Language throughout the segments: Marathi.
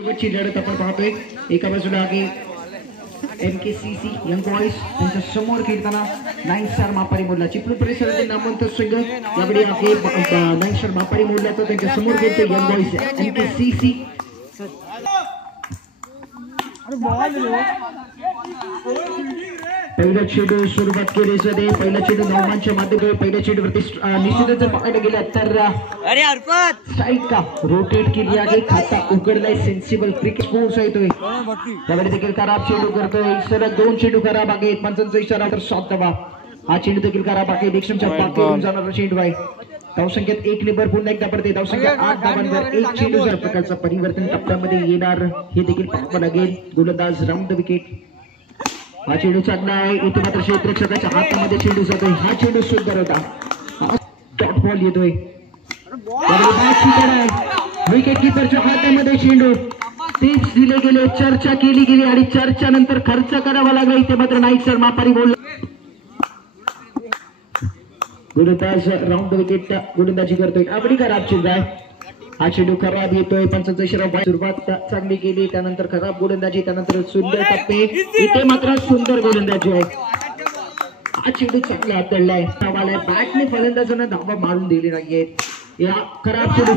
शेवटची लढत आपण पाहतोय. एका बाजूला आहे MKCC यंग बॉयज, त्यांच्या समोर खेळताना 9 स्टार मापारी मोडला चिपळूण परिसरातील नामवंत संघ. यावेळी आहे 9 स्टार मापारी मोडला तर त्यांच्या समोर खेळतोय यंग बॉयज MKCC. पहिला चेंडू सुरुवात केली जाते. पहिला चेंडू नवमानच्या माध्यमातून पहिल्या चेंडूवरती निश्चितच जर पकडला गेला तर स्ट्राईक का रोटेट केली आहे. खाता उघडलाय. सेन्सिबल क्रिकेट स्पोर्ट्स आहे तो. त्यावेळी देखील खराब चेंडू करतोय. सलग 2 चेंडू खराब आहेत. पंचांचा इशारा तर 7 धावा. हा चेंडू देखील खराब आहे. डेक्शनच्या पाठीवरून जाणारा चेंडू आहे. धावसंख्येत 1 निबर पुन्हा एकदा पडते. धावसंख्या 8 धावांवर 1 चेंडू जर प्रकारचा परिवर्तन टप्प्यामध्ये येणार हे देखील पाहावं लागेल. गोलंदाज राऊंड द विकेट. हा चेंडू चांगला आहे. इथे मात्र क्षेत्ररक्षकाच्या हातामध्ये चेंडू जातोय. हा चेंडू सुंदर होता. डॉट बॉल येतोय. विकेट किपरच्या हातामध्ये चेंडू. टिप्स दिले गेले, चर्चा केली गेली आणि चर्चा नंतर खर्च करावा लागला. इथे मात्र नाईक सर मापारी बोलला. गोलंदाज राऊंड विकेट गोलंदाजी करतोय. आपली खराब चेंडू आहे. हा चेंडू खराब येतोय. पंचांचा इशारा. सुरुवात चांगली केली, त्यानंतर खराब गोलंदाजी, त्यानंतर सुंदर टप्पे. इथे मात्र सुंदर गोलंदाजी आहे. हा चेंडू चांगला हाताळलाय. बॅटने फलंदाजांना धावा मारून दिली नाहीये. या खराब चेंडू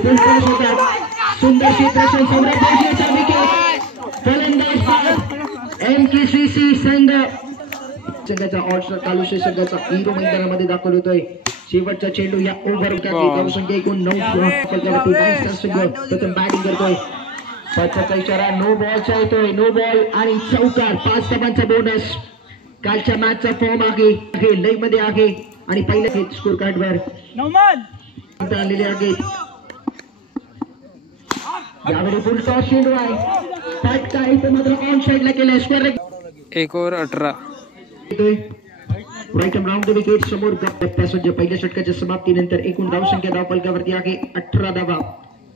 सुंदर क्षेत्ररक्षण. फलंदाज MKCC संघाचा ऑलस्टार कालुशे संघाचा हिरो मैदानामध्ये दाखल होतोय. शेवटचा चेंडू या ओव्हर धावसंख्या एकूण 9 प्रथम बॅटिंग करतोय. पाचचा इशारा नो बॉलचा येतोय. नो बॉल आणि चौकार. 5 धावांचा बोनस. कालच्या मॅचचा फॉर्म आहे लय मध्ये आहे आणि पहिल्या स्कोर कार्डवर आलेले आहेत. यावेळी फुल टॉस चेंडू आहे. फटका इथे मात्र ऑन साइडला केलाय. Score 1 over 18. Right round the wicket. समोर पहिल्या षटकाच्या समाप्तीनंतर एकूण धावसंख्या धावफलकावरती आहे 18 धावा.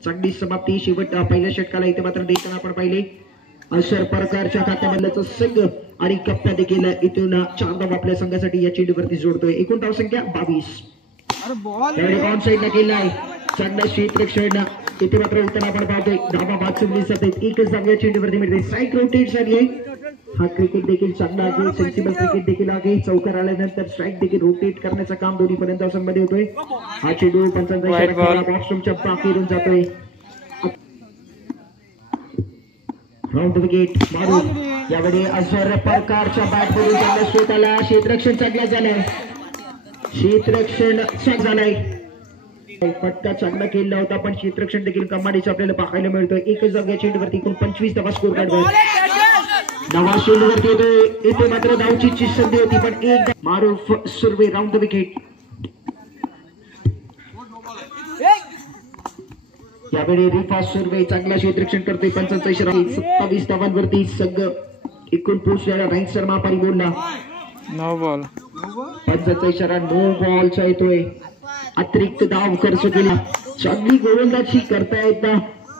चांगली समाप्ती. शेवट पहिल्या षटकाला इथे मात्र देताना आपण पाहिले अशर प्रकारच्या खात्यामधल्याचा संघ आणि कप्प्या देखील इथून 4 धावा आपल्या संघासाठी या चेंडूवरती जोडतोय. एकूण धावसंख्या 22. ऑन साइडला केलाय. चांगला क्षेत्ररक्षण. इथे मात्र उतारा आपण पाहतोय. धावा वाचवली जाते. एकच धाव या चेंडूवरती मिळते. स्ट्राईक रोटेट झाली आहे. हा क्रिकेट देखील चांगला आहे. सेन्सिबल क्रिकेट देखील आहे. चौकार आल्यानंतर स्ट्राईक देखील रोटेट करण्याचं काम दोन्ही फलंदाजांमध्ये होतोय. हा चेंडू पंचांचा पाकीरून जातोय. राऊंड विकेट मारून यावेळी अशर प्रकारच्या बॅटमधून चांगला शॉट आला. क्षेत्ररक्षण चांगला झालाय. क्षेत्ररक्षण झालाय. फटका चांगला केला होता पण क्षेत्ररक्षण देखील कमालीचं आपल्याला पाहायला मिळतोय. एकच जाग्या चेंडूवरती एकूण 25 धावा स्कोर काढतोय. नवा चेंडूवरती येतोय. इथे मात्र धावची संधी होती पण एक मारूफ सुर्वे राऊंड द विकेट. यावेळी रिफा सुर्वे चांगला क्षेत्ररक्षण करतोय. 27 धावांवरती संघ एकूण पोहोचलेला. नाईक सर मापारी बोलला नो बॉल. 5चा इशारा नो बॉलचा येतोय. अतिरिक्त धाव खर्च केला. चांगली गोलंदाजी करतायत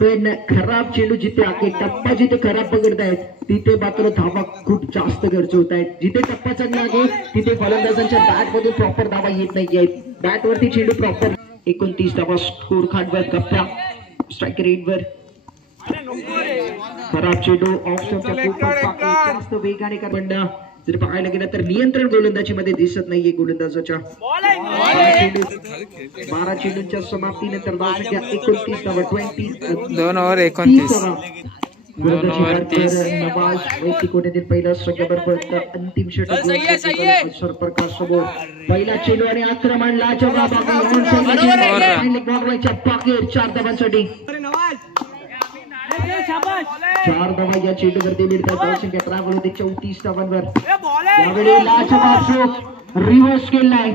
पण खराब चेंडू जिथे आहे, टप्पा जिथे खराब पकडतायत तिथे मात्र धावा खूप जास्त खर्च होत आहेत. जिथे टप्पा चांगला आहे तिथे फलंदाजांच्या बॅट मधून प्रॉपर धावा येत नाहीये. बॅट वरती चेंडू प्रॉपर 29 धावा स्कोर कार्डवर. कप्प्या स्ट्राईक रेटवर. खराब चेंडू जास्त वेगाने पण जर पाहायला गेलं तर नियंत्रण गोलंदाजी मध्ये दिसत नाहीये गोलंदाजाच्या. 12 चेंडूंच्या समाप्तीनंतर धावसंख्या 29 धावा. 2 ओव्हर 29. नवाज कोण्यातील पहिला संघाबरोबर अंतिम षटक प्रकाश समोर. पहिला चेंडू आणि आक्रमण लाजवाब. 4 धावांसाठी 4 धावा या चेंडूवरती मिळतात. धावसंख्या खराब होते 34 धावांवर. यावेळी लाजवाब शॉट रिव्हर्स केलाय.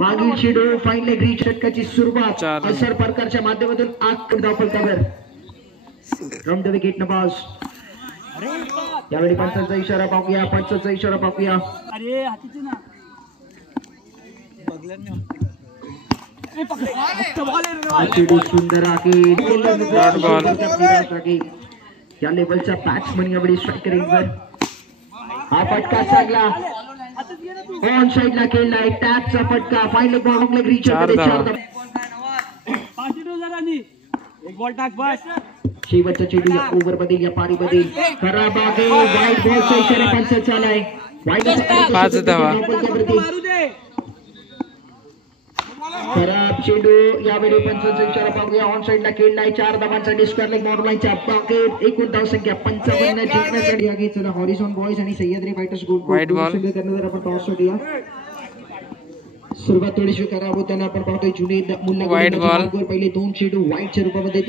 मागील चेंडू फाईन लेग षटकाची सुरुवात अशर प्रकारच्या माध्यमातून 8 धावफलकावर. Round the wicket Nawaz. यावेळी पंचांचा इशारा पाहूया. पंचांचा इशारा पाहूया. चेंडू सुंदर आहे. या लेवलचा बॅट्समन यावेळी स्ट्राईक रेंजवर. हा फटका चांगला ऑन साइडला केलाय. टॅपचा फटका. Fine leg ball leg reach. शेवटचा चेंडू या ओव्हर मध्ये या पारीमध्ये खराब आहे. वाईट बॉलचा इशारा पंचायत झालाय. पाच धावा. खराब चेंडू यावेळी पंचांचा इशारा पाहूया. ऑन साईडला खेळलाय. 4 धावांचा डिस्कार लेग बॉर्डरलाईनच्या बाहेर. एकूण धावसंख्या 55 जिंकण्यासाठी आगे चला हॉरिझॉन बॉयज आणि सह्याद्री फायटर्स White ball. त्यांना जर आपण टॉस सोडूया. सुरुवात थोडीशी खराब होताना आपण पाहतोय जुनेद मुल्ला White ball. पहिले 2 चेंडू व्हाईटच्या रूपामध्ये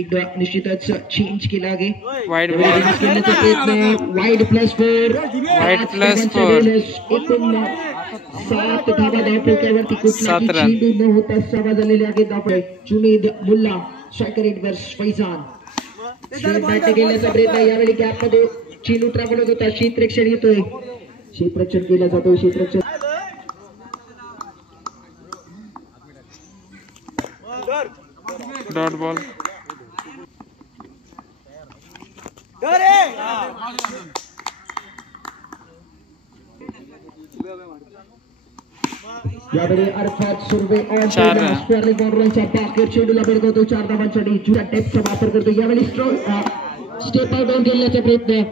एकदा निश्चितच चेंज केला आहे. वाईट बॉल. खेळण्याचा प्रयत्न वाईड +4 White +4. एकूण 7 धावा धावफलकावरती कुठलाही 7 रन. चेंडू न होता सभा झालेले आहेत. धावफलक जुनेद मुल्ला स्ट्रायकर इनवर्स फैजान बॅट केल्याचा प्रयत्न यावेळी गॅप मध्ये चेंडू ट्रॅव्हल होता. क्षेत्ररक्षण येतोय. क्षेत्ररक्षण केला जातोय. क्षेत्ररक्षण डॉट बॉल. यावेळी अर्थात सुर्वे ऑन 4 रन. स्क्वेअर बॉर्डरच्या बाहेर चेंडूला बेडकवतो. 4 धावांसाठी जुना टेपचा वापर करतो. यावेळी स्टेप आउट डाऊन केल्याचा प्रयत्न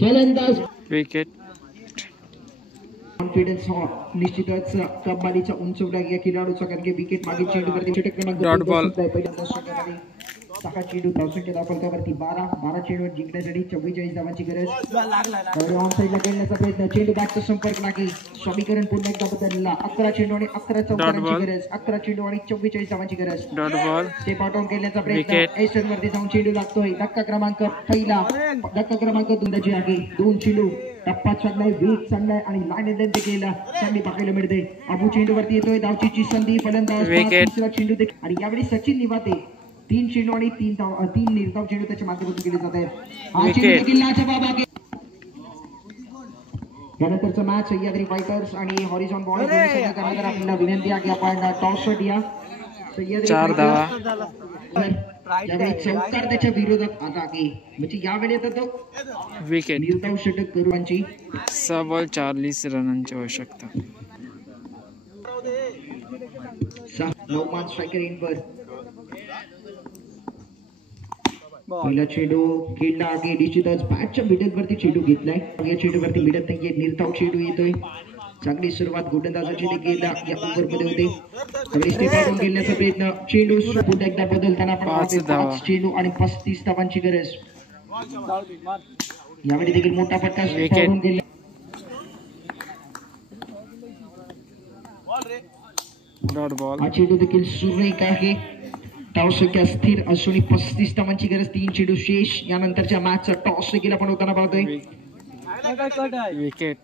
फलंदाज विकेट. कॉन्फिडन्स निश्चितच कब्बालीचा उंच उड्या या खेळाडूचा कारण की विकेट मागे चेंडूवरती षटक क्रमांक Dot ball. पहिल्यांदा षटकामध्ये 6 चेंडू धावसंख्या धावफलकावरती 12 चेंडूवर जिंकण्यासाठी 44 धावांची गरज. ऑन साईडला खेळण्याचा प्रयत्न चेंडू बॅटचा संपर्क नाही. समीकरण पुन्हा एकदा बदलला. 11 चेंडू आणि 11 चौकारांची ball. गरज. 11 चेंडू आणि 44 धावांची गरज. Dot ball. स्टेप आउट केल्याचा प्रयत्न Wicket. एसर वरती जाऊन चेंडू लागतोय. धक्का क्रमांक पहिला. धक्का क्रमांक 2 जी आहे. 2 चेंडू टप्पा चांगलाय. वेग चांगलाय आणि लाईन लेंथ केला चांगली पाहायला मिळते. अबू चेंडू वरती येतोय. धावचीची संधी फलंदाज Wicket. दुसरा चेंडू देखील आणि यावेळी सचिन निवाते 3 चेंडू आणि 3 निर्धाव चेंडू त्याच्या माध्यमातून केले जात आहेत. हा चेंडू Wicket. देखील लाजवाब आहे. त्यानंतरचा मॅच सह्याद्री फायटर्स आणि हॉरिझॉन बॉयज करण्याकर आपल्याला विनंती आहे की आपण टॉस शॉट या. सह्याद्री 4 धावा. यावेळी चौकार त्याच्या विरोधात आला आहे. म्हणजे यावेळी आता तो विकेट. निर्धाव षटक करूची 6 बॉल 40 रनांची आवश्यकता. 9 मान स्ट्रायकर इनवर. पहिला चेंडू खेळला आहे. निश्चितच बॅटच्या मिडल वरती चेंडू घेतलाय. या चेंडूवरती मिडल नाहीये. निर्धाव चेंडू येतोय. चांगली सुरुवात गोलंदाजाची गेला या ओव्हर मध्ये होते. त्यावेळी स्टेप आउट खेळण्याचा प्रयत्न चेंडू पुन्हा एकदा बदलताना आपण 5 चेंडू आणि 35 धावांची गरज. यावेळी देखील मोठा फटका विकेट. गेला. Dot ball. हा चेंडू देखील सुरेख आहे. धावसंख्या स्थिर असून 35 धावांची गरज. 3 चेंडू शेष. यानंतरच्या मॅचचा टॉस देखील आपण होताना पाहतोय. विकेट.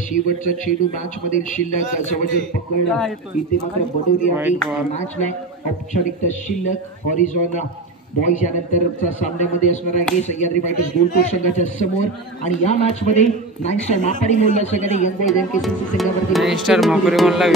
शेवटचा चेंडू मॅच मधील शिल्लक जवळजवळ पकडला. इथे मात्र बडोली आहे. White ball. मॅचला औपचारिकता शिल्लक हॉरिझॉन बॉयज यानंतरच्या सामन्यामध्ये असणार आहे सह्याद्री फायटर्स गोलकोट संघाच्या समोर. आणि या मॅच मध्ये 9 स्टार मापाडी मोल्ला संघाने यंग बॉयज एमकेसीसी संघावरती 9 स्टार मापाडी मोल्ला